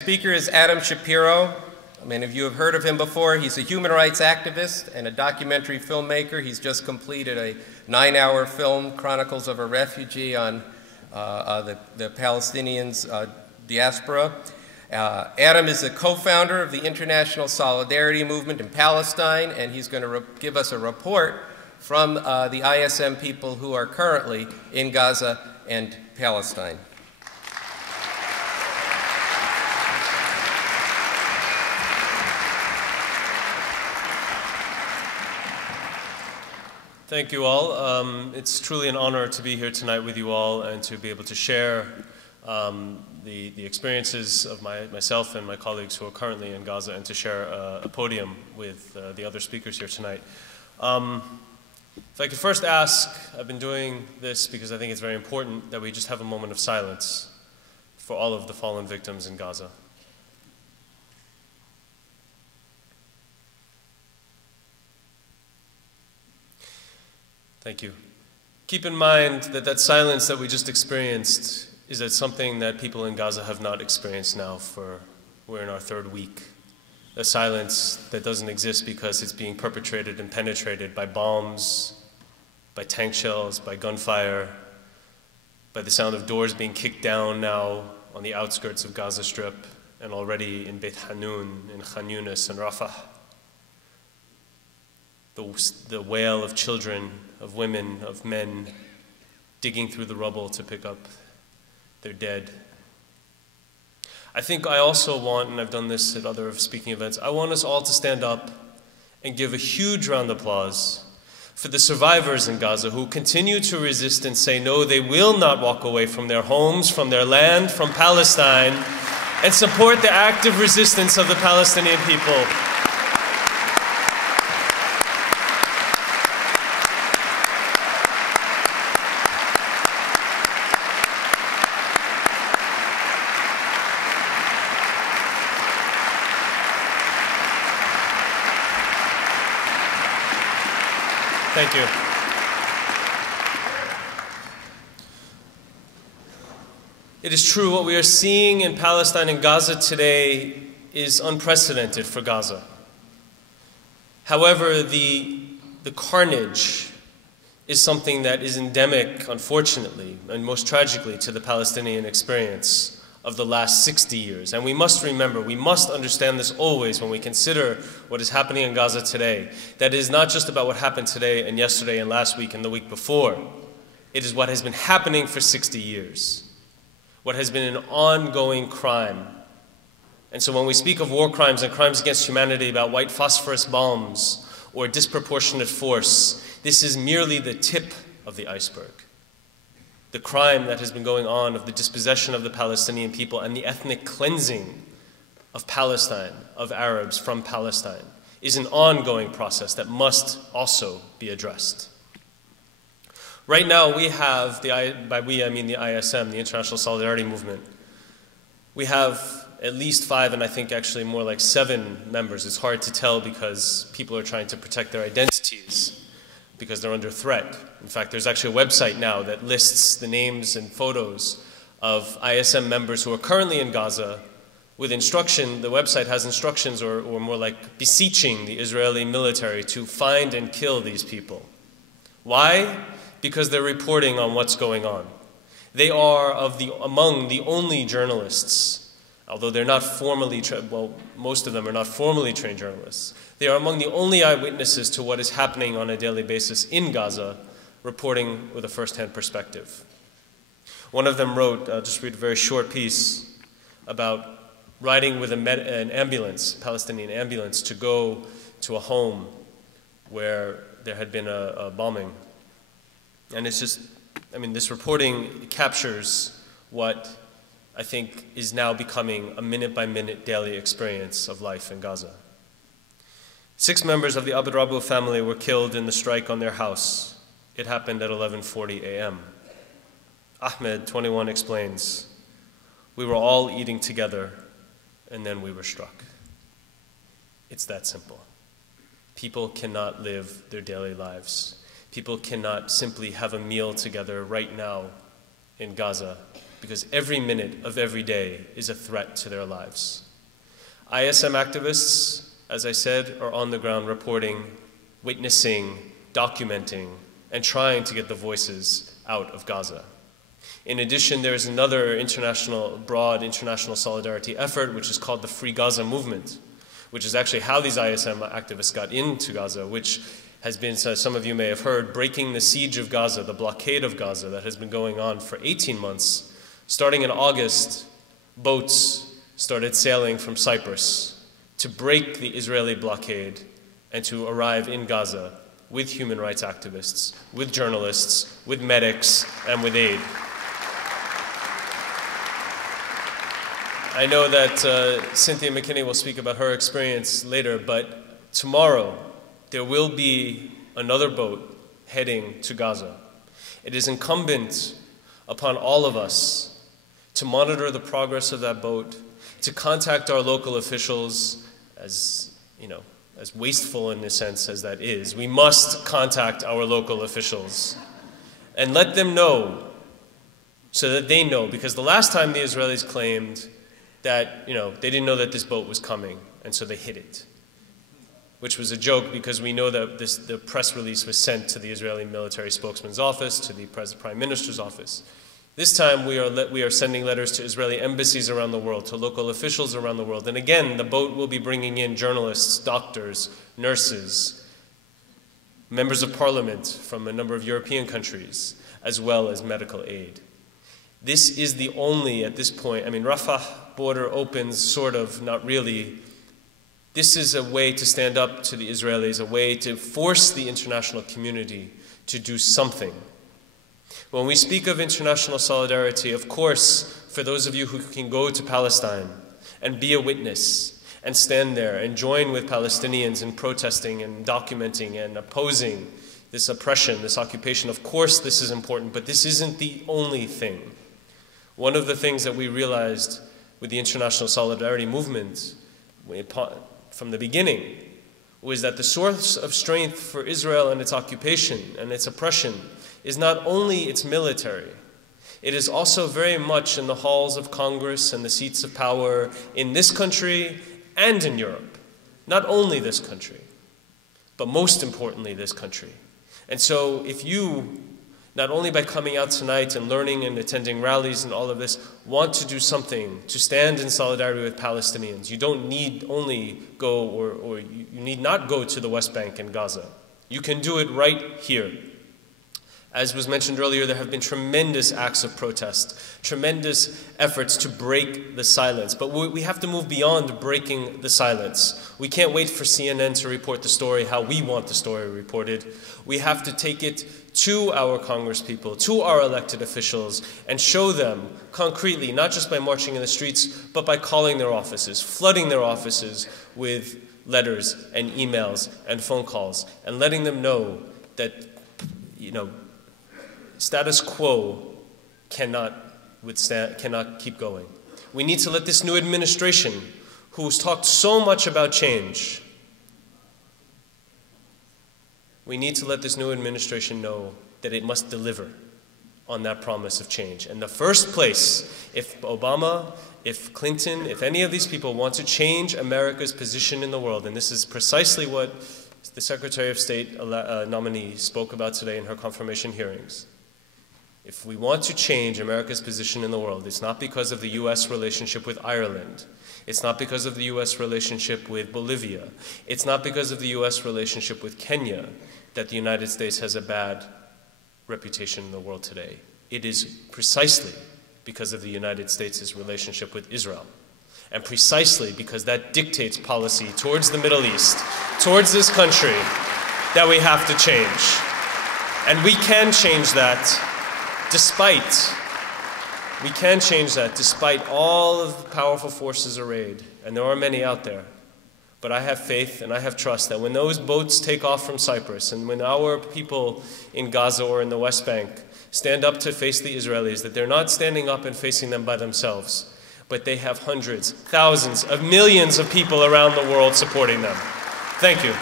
Speaker is Adam Shapiro. Many of you have heard of him before. He's a human rights activist and a documentary filmmaker. He's just completed a 9-hour film, Chronicles of a Refugee, on the Palestinians' diaspora. Adam is the co-founder of the International Solidarity Movement in Palestine, and he's going to give us a report from the ISM people who are currently in Gaza and Palestine. Thank you all. It's truly an honor to be here tonight with you all and to be able to share the experiences of myself and my colleagues who are currently in Gaza, and to share a podium with the other speakers here tonight. If I could first ask, I've been doing this because I think it's very important that we just have a moment of silence for all of the fallen victims in Gaza. Thank you. Keep in mind that that silence that we just experienced is something that people in Gaza have not experienced now we're in our 3rd week. A silence that doesn't exist because it's being perpetrated and penetrated by bombs, by tank shells, by gunfire, by the sound of doors being kicked down now on the outskirts of Gaza Strip and already in Beit Hanun, in Khan Yunis and Rafah. The wail of children, of women, of men digging through the rubble to pick up their dead. I think I also want, and I've done this at other speaking events, I want us all to stand up and give a huge round of applause for the survivors in Gaza who continue to resist and say no, they will not walk away from their homes, from their land, from Palestine, and support the active resistance of the Palestinian people. Thank you. It is true, what we are seeing in Palestine and Gaza today is unprecedented for Gaza. However, the carnage is something that is endemic, unfortunately, and most tragically, to the Palestinian experience of the last 60 years. And we must remember, we must understand this always when we consider what is happening in Gaza today. That it is not just about what happened today and yesterday and last week and the week before. It is what has been happening for 60 years. What has been an ongoing crime. And so when we speak of war crimes and crimes against humanity, about white phosphorus bombs or disproportionate force, this is merely the tip of the iceberg. The crime that has been going on of the dispossession of the Palestinian people and the ethnic cleansing of Palestine, of Arabs from Palestine, is an ongoing process that must also be addressed. Right now we have, by we I mean the ISM, the International Solidarity Movement, we have at least 5, and I think actually more like 7 members. It's hard to tell because people are trying to protect their identities, because they're under threat. In fact, there's actually a website now that lists the names and photos of ISM members who are currently in Gaza with instruction. The website has instructions, or more like beseeching the Israeli military to find and kill these people. Why? Because they're reporting on what's going on. They are among the only journalists, although they're not formally most of them are not formally trained journalists. They are among the only eyewitnesses to what is happening on a daily basis in Gaza, reporting with a first-hand perspective. One of them wrote, I'll just read a very short piece, about riding with an ambulance, a Palestinian ambulance, to go to a home where there had been a bombing. And it's just, I mean, this reporting captures what I think is now becoming a minute-by-minute daily experience of life in Gaza. 6 members of the Abu Rabu family were killed in the strike on their house. It happened at 11:40 a.m. Ahmed, 21, explains, "We were all eating together, and then we were struck." It's that simple. People cannot live their daily lives. People cannot simply have a meal together right now in Gaza because every minute of every day is a threat to their lives. ISM activists, as I said, are on the ground reporting, witnessing, documenting, and trying to get the voices out of Gaza. In addition, there is another broad international solidarity effort, which is called the Free Gaza Movement, which is actually how these ISM activists got into Gaza, which has been, as some of you may have heard, breaking the siege of Gaza, the blockade of Gaza that has been going on for 18 months. Starting in August, boats started sailing from Cyprus to break the Israeli blockade and to arrive in Gaza with human rights activists, with journalists, with medics, and with aid. I know that Cynthia McKinney will speak about her experience later, but tomorrow there will be another boat heading to Gaza. It is incumbent upon all of us to monitor the progress of that boat, to contact our local officials, as wasteful in a sense as that is. We must contact our local officials and let them know so that they know, because the last time the Israelis claimed that, they didn't know that this boat was coming, and so they hid it, which was a joke because we know that the press release was sent to the Israeli military spokesman's office, to the Prime Minister's office. This time we are sending letters to Israeli embassies around the world, to local officials around the world. And again, the boat will be bringing in journalists, doctors, nurses, members of parliament from a number of European countries, as well as medical aid. This is the only, at this point, Rafah border opens, sort of, not really. This is a way to stand up to the Israelis, a way to force the international community to do something. When we speak of international solidarity, of course, for those of you who can go to Palestine and be a witness and stand there and join with Palestinians in protesting and documenting and opposing this oppression, this occupation, of course this is important, but this isn't the only thing. One of the things that we realized with the international solidarity movement from the beginning was that the source of strength for Israel and its occupation and its oppression is not only its military, it is also very much in the halls of Congress and the seats of power in this country and in Europe. Not only this country, but most importantly this country. And so if you, not only by coming out tonight and learning and attending rallies and all of this, want to do something to stand in solidarity with Palestinians, you don't need only go or you need not go to the West Bank and Gaza. You can do it right here. As was mentioned earlier, there have been tremendous acts of protest, tremendous efforts to break the silence. But we have to move beyond breaking the silence. We can't wait for CNN to report the story how we want the story reported. We have to take it to our congresspeople, to our elected officials, and show them concretely, not just by marching in the streets, but by calling their offices, flooding their offices with letters and emails and phone calls, and letting them know that, status quo cannot keep going. We need to let this new administration, who's talked so much about change, we need to let this new administration know that it must deliver on that promise of change. And the first place, if Obama, if Clinton, if any of these people want to change America's position in the world, and this is precisely what the Secretary of State nominee spoke about today in her confirmation hearings. If we want to change America's position in the world, it's not because of the U.S. relationship with Ireland. It's not because of the U.S. relationship with Bolivia. It's not because of the U.S. relationship with Kenya that the United States has a bad reputation in the world today. It is precisely because of the United States' relationship with Israel. And precisely because that dictates policy towards the Middle East, towards this country, that we have to change. And we can change that despite all of the powerful forces arrayed, and there are many out there. But I have faith and I have trust that when those boats take off from Cyprus, and when our people in Gaza or in the West Bank stand up to face the Israelis, that they're not standing up and facing them by themselves, but they have hundreds, thousands of millions of people around the world supporting them. Thank you.